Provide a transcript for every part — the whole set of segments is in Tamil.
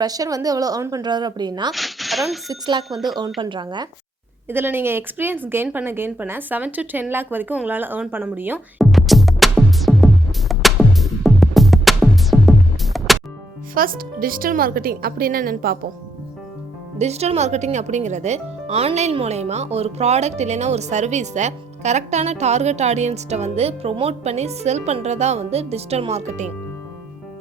ஃப்ரெஷர் வந்து எவ்வளோ ஏர்ன் பண்ணுறாரு அப்படின்னா அரௌண்ட் 6 லேக் வந்து ஏர்ன் பண்ணுறாங்க. இதில் நீங்கள் எக்ஸ்பீரியன்ஸ் கெயின் பண்ண 7 to 10 லேக் வரைக்கும் உங்களால் ஏர்ன் பண்ண முடியும். ஃபர்ஸ்ட் டிஜிட்டல் மார்க்கெட்டிங் அப்படின்னு என்னென்னு பார்ப்போம். டிஜிட்டல் மார்க்கெட்டிங் அப்படிங்கிறது ஆன்லைன் மூலயமா ஒரு ப்ராடக்ட் இல்லைன்னா ஒரு சர்வீஸை கரெக்டான டார்கெட் ஆடியன்ஸ்கிட்ட வந்து ப்ரொமோட் பண்ணி செல் பண்ணுறதா வந்து டிஜிட்டல் மார்க்கெட்டிங்.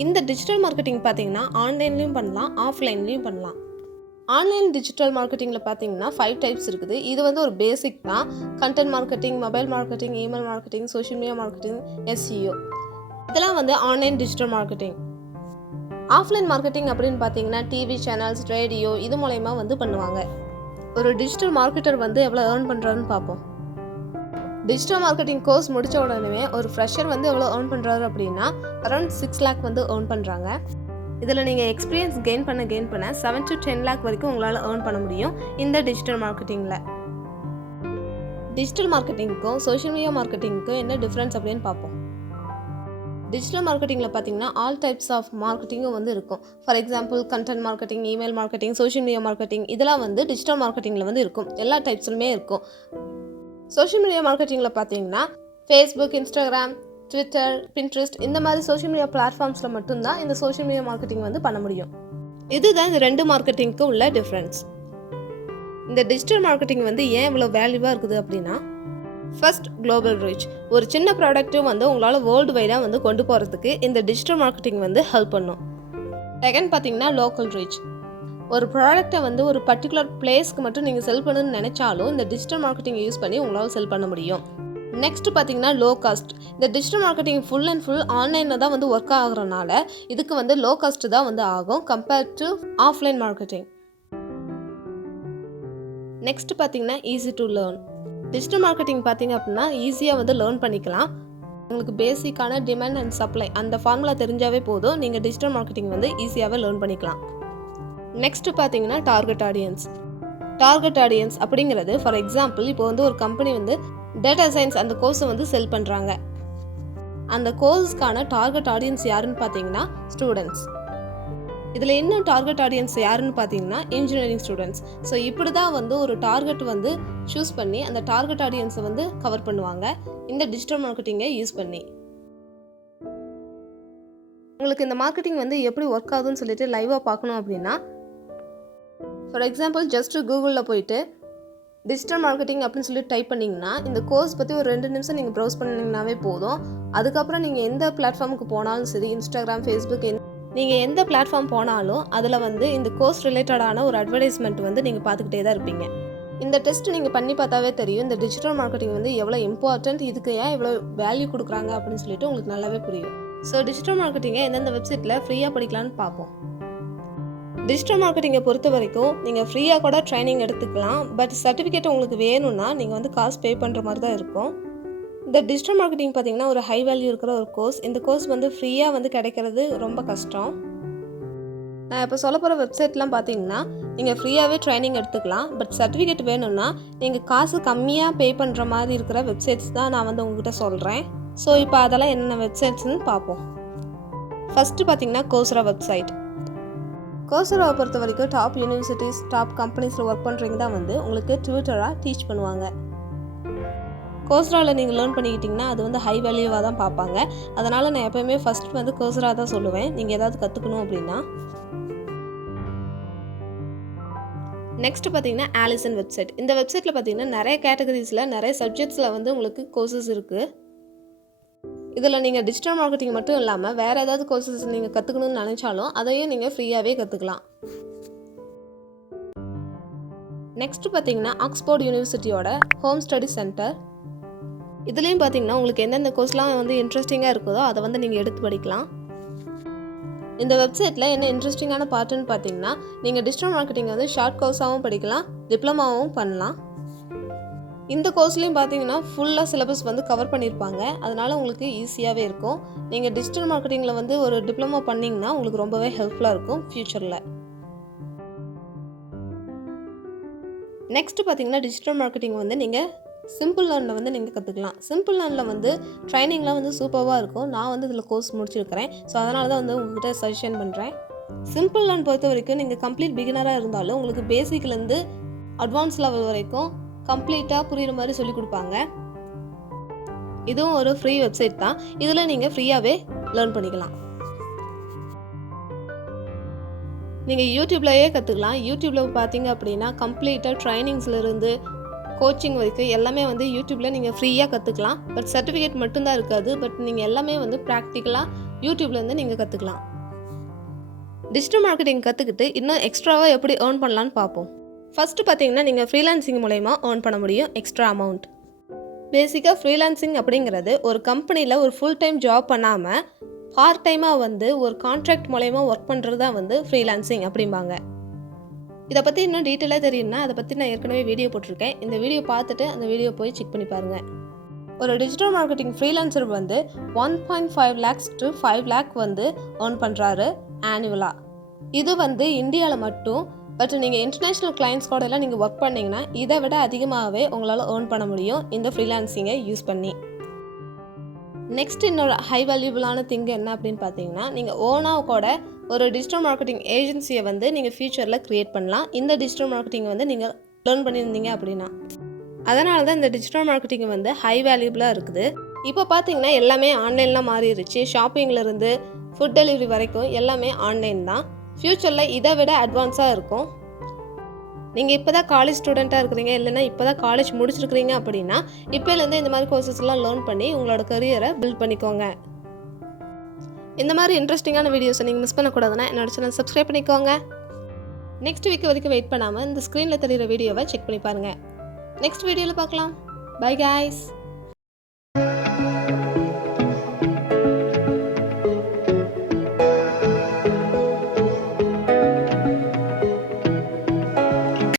இந்த டிஜிட்டல் மார்க்கெட்டிங் பார்த்தீங்கன்னா ஆன்லைன்லேயும் பண்ணலாம், ஆஃப்லைன்லேயும் பண்ணலாம். ஆன்லைன் டிஜிட்டல் மார்க்கெட்டிங்கில் பார்த்தீங்கன்னா 5 டைப்ஸ் இருக்குது. இது வந்து ஒரு பேசிக் தான். Content marketing, mobile marketing, email marketing, social media marketing, SEO, இதெல்லாம் வந்து online digital marketing. Offline marketing அப்படின்னு பார்த்தீங்கன்னா டிவி சேனல்ஸ், ரேடியோ இது மூலயமா வந்து பண்ணுவாங்க. ஒரு டிஜிட்டல் மார்க்கெட்டர் வந்து எவ்வளோ ஏர்ன் பண்ணுறாருன்னு பார்ப்போம். டிஜிட்டல் மார்க்கெட்டிங் கோர்ஸ் முடித்த உடனே ஒரு ஃப்ரெஷர் வந்து எவ்வளோ ஏர்ன் பண்ணுறாரு அப்படின்னா அரௌண்ட் 6 லேக் வந்து ஏர்ன் பண்ணுறாங்க. இதில் நீங்கள் எக்ஸ்பீரியன்ஸ் கெயின் பண்ண 7 to 10 லேக் வரைக்கும் உங்களால் ஏர்ன் பண்ண முடியும் இந்த டிஜிட்டல் மார்க்கெட்டிங்கில். டிஜிட்டல் மார்க்கெட்டிங்க்கும் சோஷியல் மீடியா மார்க்கெட்டிங்க்கும் என்ன டிஃப்ரென்ஸ் அப்படின்னு பார்ப்போம். டிஜிட்டல் மார்க்கெட்டிங்கில் பார்த்தீங்கன்னா ஆல் டைப்ஸ் ஆஃப் மார்க்கெட்டிங்கும் வந்து இருக்கும். For example content marketing, email marketing, social media marketing இதெல்லாம் வந்து டிஜிட்டல் மார்க்கெட்டிங்கில் வந்து இருக்கும். எல்லா டைப்ஸ்லுமே இருக்கும். சோஷியல் மீடியா மார்க்கெட்டிங்கில் பார்த்தீங்கன்னா ஃபேஸ்புக், இன்ஸ்டாகிராம், ட்விட்டர், பின்ட்ரெஸ்ட் இந்த மாதிரி சோஷியல் மீடியா பிளாட்ஃபார்ம்ஸில் மட்டும்தான் இந்த சோஷியல் மீடியா மார்க்கெட்டிங் வந்து பண்ண முடியும். இதுதான் இந்த 2 மார்க்கெட்டிங்க்கு உள்ள டிஃப்ரென்ஸ். இந்த டிஜிட்டல் மார்க்கெட்டிங் வந்து ஏன் இவ்வளோ வேல்யூவாக இருக்குது அப்படின்னா ஃபர்ஸ்ட் குளோபல் ரீச். ஒரு சின்ன ப்ராடக்ட்டும் வந்து உங்களால் வேர்ல்டு வைடாக வந்து கொண்டு போகிறதுக்கு இந்த டிஜிட்டல் மார்க்கெட்டிங் வந்து ஹெல்ப் பண்ணும். செகண்ட் பார்த்தீங்கன்னா லோக்கல் ரீச். ஒரு ப்ராடக்ட்டை வந்து ஒரு பர்டிகுலர் பிளேஸ்க்கு மட்டும் நீங்கள் செல் பண்ணணும்னு நினச்சாலும் இந்த டிஜிட்டல் மார்க்கெட்டிங் யூஸ் பண்ணி உங்களால் செல் பண்ண முடியும். நெக்ஸ்ட் பார்த்தீங்கன்னா லோ காஸ்ட். இந்த digital marketing full and full ஆன்லைனில் தான் வந்து ஒர்க் ஆகுறதுனால இதுக்கு வந்து லோ காஸ்ட் தான் வந்து ஆகும் compared to offline marketing. Next பார்த்தீங்கன்னா easy to learn. Digital marketing பார்த்தீங்க அப்படின்னா ஈஸியாக வந்து லேர்ன் பண்ணிக்கலாம். உங்களுக்கு பேசிக்கான டிமாண்ட் அண்ட் சப்ளை அந்த ஃபார்முலா தெரிஞ்சாவே போதும், நீங்கள் டிஜிட்டல் மார்க்கெட்டிங் வந்து ஈஸியாகவே லேர்ன் பண்ணிக்கலாம். நெக்ஸ்ட் பார்த்தீங்கன்னா டார்கெட் ஆடியன்ஸ். டார்கெட் ஆடியன்ஸ் அப்படிங்கிறது ஃபார் எக்ஸாம்பிள் இப்போ வந்து ஒரு கம்பெனி வந்து டேட்டா சயின்ஸ் அந்த கோர்ஸை வந்து செல் பண்ணுறாங்க. அந்த கோர்ஸ்க்கான டார்கெட் ஆடியன்ஸ் யாருன்னு பார்த்தீங்கன்னா ஸ்டூடெண்ட்ஸ். இதில் இன்னும் டார்கெட் ஆடியன்ஸ் யாருன்னு பார்த்தீங்கன்னா இன்ஜினியரிங் ஸ்டூடெண்ட்ஸ். ஸோ இப்படி தான் வந்து ஒரு டார்கெட் வந்து சூஸ் பண்ணி அந்த டார்கெட் ஆடியன்ஸை வந்து கவர் பண்ணுவாங்க இந்த டிஜிட்டல் மார்க்கெட்டிங்கை யூஸ் பண்ணி. உங்களுக்கு இந்த மார்க்கெட்டிங் வந்து எப்படி ஒர்க் ஆகுதுன்னு சொல்லிட்டு லைவாக பார்க்கணும் அப்படின்னா ஃபார் எக்ஸாம்பிள் ஜஸ்ட்டு கூகுளில் போயிட்டு டிஜிட்டல் மார்க்கெட்டிங் அப்படின்னு சொல்லி டைப் பண்ணிங்கன்னா இந்த கோர்ஸ் பற்றி ஒரு 2 நிமிஷம் நீங்கள் ப்ரௌஸ் பண்ணிங்கனாவே போதும். அதுக்கப்புறம் நீங்கள் எந்த பிளாட்ஃபார்முக்கு போனாலும் சரி, இன்ஸ்டாகிராம், ஃபேஸ்புக், நீங்கள் எந்த பிளாட்ஃபார்ம் போனாலும் அதில் வந்து இந்த கோர்ஸ் ரிலேட்டடான ஒரு அட்வர்டைஸ்மெண்ட் வந்து நீங்கள் பார்த்துக்கிட்டே தான் இருப்பீங்க. இந்த டெஸ்ட் நீங்கள் பண்ணி பார்த்தாவே தெரியும் இந்த டிஜிட்டல் மார்க்கெட்டிங் வந்து எவ்வளோ இம்பார்ட்டன்ட், இதுக்கு ஏன் எவ்வளோ வேல்யூ கொடுக்குறாங்க அப்படின்னு சொல்லிட்டு உங்களுக்கு நல்லாவே புரியும். ஸோ டிஜிட்டல் மார்க்கெட்டிங்கை எந்தெந்த வெப்சைட்டில் ஃப்ரீயாக படிக்கலான்னு பார்ப்போம். டிஜிட்டல் மார்க்கெட்டிங்கை பொறுத்த வரைக்கும் நீங்கள் ஃப்ரீயாக கூட ட்ரைனிங் எடுத்துக்கலாம். பட் சர்டிஃபிகேட் உங்களுக்கு வேணும்னா நீங்கள் வந்து காசு பே பண்ணுற மாதிரி தான் இருக்கும். இந்த டிஜிட்டல் மார்க்கெட்டிங் பார்த்தீங்கன்னா ஒரு ஹை வேல்யூ இருக்கிற ஒரு கோர்ஸ். இந்த கோர்ஸ் வந்து ஃப்ரீயாக வந்து கிடைக்கிறது ரொம்ப கஷ்டம். நான் இப்போ சொல்ல போகிற வெப்சைட்லாம் பார்த்தீங்கன்னா நீங்கள் ஃப்ரீயாகவே ட்ரைனிங் எடுத்துக்கலாம். பட் சர்டிஃபிகேட் வேணும்னா நீங்கள் காசு கம்மியாக பே பண்ணுற மாதிரி இருக்கிற வெப்சைட்ஸ் தான் நான் வந்து உங்ககிட்ட சொல்கிறேன். ஸோ இப்போ அதெல்லாம் என்னென்ன வெப்சைட்ஸ்ன்னு பார்ப்போம். ஃபஸ்ட்டு பார்த்தீங்கன்னா கோர்சரா வெப்சைட். கோர்சராவை பொறுத்த வரைக்கும் டாப் யூனிவர்சிட்டிஸ், டாப் கம்பெனிஸில் ஒர்க் பண்ணுறவங்க தான் வந்து உங்களுக்கு ட்விட்டராக டீச் பண்ணுவாங்க. கோர்சராவில் நீங்கள் லேர்ன் பண்ணிக்கிட்டிங்கன்னா அது வந்து ஹை வேல்யூவாக தான் பார்ப்பாங்க. அதனால் நான் எப்போயுமே ஃபஸ்ட் வந்து கோர்சரா தான் சொல்லுவேன் நீங்கள் ஏதாவது கற்றுக்கணும் அப்படின்னா. நெக்ஸ்ட் பார்த்தீங்கன்னா ஆலிசன் வெப்சைட். இந்த வெப்சைட்டில் பார்த்தீங்கன்னா நிறைய கேட்டகரிஸில் நிறைய சப்ஜெக்ட்ஸில் வந்து உங்களுக்கு கோர்சஸ் இருக்குது. இதில் நீங்கள் டிஜிட்டல் மார்க்கெட்டிங் மட்டும் இல்லாமல் வேறு ஏதாவது கோர்சஸ் நீங்கள் கற்றுக்கணும்னு நினச்சாலும் அதையும் நீங்கள் ஃப்ரீயாகவே கற்றுக்கலாம். நெக்ஸ்ட்டு பார்த்தீங்கன்னா ஆக்ஸ்போர்ட் யூனிவர்சிட்டியோட ஹோம் ஸ்டடி சென்டர். இதுலேயும் பார்த்தீங்கன்னா உங்களுக்கு எந்தெந்த கோர்ஸ்லாம் வந்து இன்ட்ரெஸ்டிங்காக இருக்குதோ அதை வந்து நீங்கள் எடுத்து படிக்கலாம். இந்த வெப்சைட்டில் என்ன இன்ட்ரெஸ்டிங்கான பார்ட்டுன்னு பார்த்தீங்கன்னா நீங்கள் டிஜிட்டல் மார்க்கெட்டிங் வந்து ஷார்ட் கோர்ஸாகவும் படிக்கலாம், டிப்ளமாவும் பண்ணலாம். இந்த கோர்ஸ்லேயும் பார்த்தீங்கன்னா ஃபுல்லாக சிலபஸ் வந்து கவர் பண்ணியிருப்பாங்க. அதனால் உங்களுக்கு ஈஸியாகவே இருக்கும். நீங்கள் டிஜிட்டல் மார்க்கெட்டிங்கில் வந்து ஒரு டிப்ளமோ பண்ணிங்கன்னா உங்களுக்கு ரொம்பவே ஹெல்ப்ஃபுல்லாக இருக்கும் ஃப்யூச்சரில். நெக்ஸ்ட்டு பார்த்தீங்கன்னா டிஜிட்டல் மார்க்கெட்டிங் வந்து நீங்கள் சிம்பிள் லேர்னில் வந்து நீங்கள் கற்றுக்கலாம். சிம்பிள் லேர்னில் வந்து ட்ரைனிங்லாம் வந்து சூப்பராக இருக்கும். நான் வந்து இதில் கோர்ஸ் முடிச்சிருக்கிறேன். ஸோ அதனால தான் வந்து உங்கள்கிட்ட சஜஷன் பண்ணுறேன். சிம்பிள் லேர்ன் பொறுத்த வரைக்கும் நீங்கள் கம்ப்ளீட் பிகினராக இருந்தாலும் உங்களுக்கு பேசிக்லேருந்து அட்வான்ஸ் லெவல் வரைக்கும் கம்ப்ளீட்டாக புரிகிற மாதிரி சொல்லிக் கொடுப்பாங்க. இதுவும் ஒரு ஃப்ரீ வெப்சைட் தான். இதில் நீங்கள் ஃப்ரீயாகவே லேர்ன் பண்ணிக்கலாம். நீங்கள் யூடியூப்லேயே கற்றுக்கலாம். யூடியூப்பில் பார்த்தீங்க அப்படின்னா கம்ப்ளீட்டாக ட்ரைனிங்ஸ்லேருந்து கோச்சிங் வரைக்கும் எல்லாமே வந்து யூடியூப்பில் நீங்கள் ஃப்ரீயாக கற்றுக்கலாம். பட் சர்டிஃபிகேட் மட்டும்தான் இருக்காது. பட் நீங்கள் எல்லாமே வந்து ப்ராக்டிக்கலாக யூடியூப்லேருந்து நீங்கள் கற்றுக்கலாம். டிஜிட்டல் மார்க்கெட்டிங் கற்றுக்கிட்டு இன்னும் எக்ஸ்ட்ராவாக எப்படி ஏர்ன் பண்ணலான்னு பார்ப்போம். ஃபஸ்ட்டு பார்த்தீங்கன்னா நீங்கள் ஃப்ரீலான்சிங் மூலயமா ஏர்ன் பண்ண முடியும் எக்ஸ்ட்ரா அமௌண்ட். பேசிக்காக ஃப்ரீலான்சிங் அப்படிங்கிறது ஒரு கம்பெனியில் ஒரு ஃபுல் டைம் ஜாப் பண்ணாமல் பார்ட் டைமாக வந்து ஒரு கான்ட்ராக்ட் மூலயமா ஒர்க் பண்ணுறது தான் வந்து ஃப்ரீலான்சிங் அப்படிம்பாங்க. இதை பற்றி இன்னும் டீட்டெயிலாக தெரியும்னா அதை பற்றி நான் ஏற்கனவே வீடியோ போட்டிருக்கேன். இந்த வீடியோ பார்த்துட்டு அந்த வீடியோ போய் செக் பண்ணி பாருங்கள். ஒரு டிஜிட்டல் மார்க்கெட்டிங் ஃப்ரீலான்சர் வந்து 1.5 lakhs to 5 lakh வந்து ஏர்ன் பண்ணுறாரு ஆனுவலாக. இது வந்து இந்தியாவில் மட்டும். பட் நீங்கள் இன்டர்நேஷ்னல் கிளைண்ட்ஸ் கூட எல்லாம் நீங்கள் ஒர்க் பண்ணிங்கன்னா இதை விட அதிகமாகவே உங்களால் ஏர்ன் பண்ண முடியும் இந்த ஃப்ரீலான்சிங்கை யூஸ் பண்ணி. நெக்ஸ்ட் இன்னொரு ஹை வேல்யூபிளான திங் என்ன அப்படின்னு பார்த்தீங்கன்னா நீங்கள் ஓனாக கூட ஒரு டிஜிட்டல் மார்க்கெட்டிங் ஏஜென்சியை வந்து நீங்கள் ஃபியூச்சரில் க்ரியேட் பண்ணலாம். இந்த டிஜிட்டல் மார்க்கெட்டிங் வந்து நீங்கள் லேர்ன் பண்ணியிருந்தீங்க அப்படின்னா. அதனால தான் இந்த டிஜிட்டல் மார்க்கெட்டிங் வந்து ஹை வேல்யூபிளாக இருக்குது. இப்போ பார்த்தீங்கன்னா எல்லாமே ஆன்லைனில் மாறிடுச்சு. ஷாப்பிங்லேருந்து ஃபுட் டெலிவரி வரைக்கும் எல்லாமே ஆன்லைன் தான். ஃப்யூச்சரில் இதை விட அட்வான்ஸாக இருக்கும். நீங்கள் இப்போ தான் காலேஜ் ஸ்டூடெண்ட்டாக இருக்கிறீங்க, இல்லைன்னா இப்போ தான் காலேஜ் முடிச்சிருக்கிறீங்க அப்படின்னா இப்போலேருந்து இந்த மாதிரி கோர்சஸ்லாம் லேர்ன் பண்ணி உங்களோட கரியரை பில்ட் பண்ணிக்கோங்க. இந்த மாதிரி இன்ட்ரெஸ்டிங்கான வீடியோஸை நீங்கள் மிஸ் பண்ணக்கூடாதுன்னா என்னோட சேனல் சப்ஸ்கிரைப் பண்ணிக்கோங்க. நெக்ஸ்ட் வீக் வரைக்கும் வெயிட் பண்ணாமல் இந்த ஸ்க்ரீனில் தெரிகிற வீடியோவை செக் பண்ணி பாருங்கள். நெக்ஸ்ட் வீடியோவில் பார்க்கலாம். Bye guys.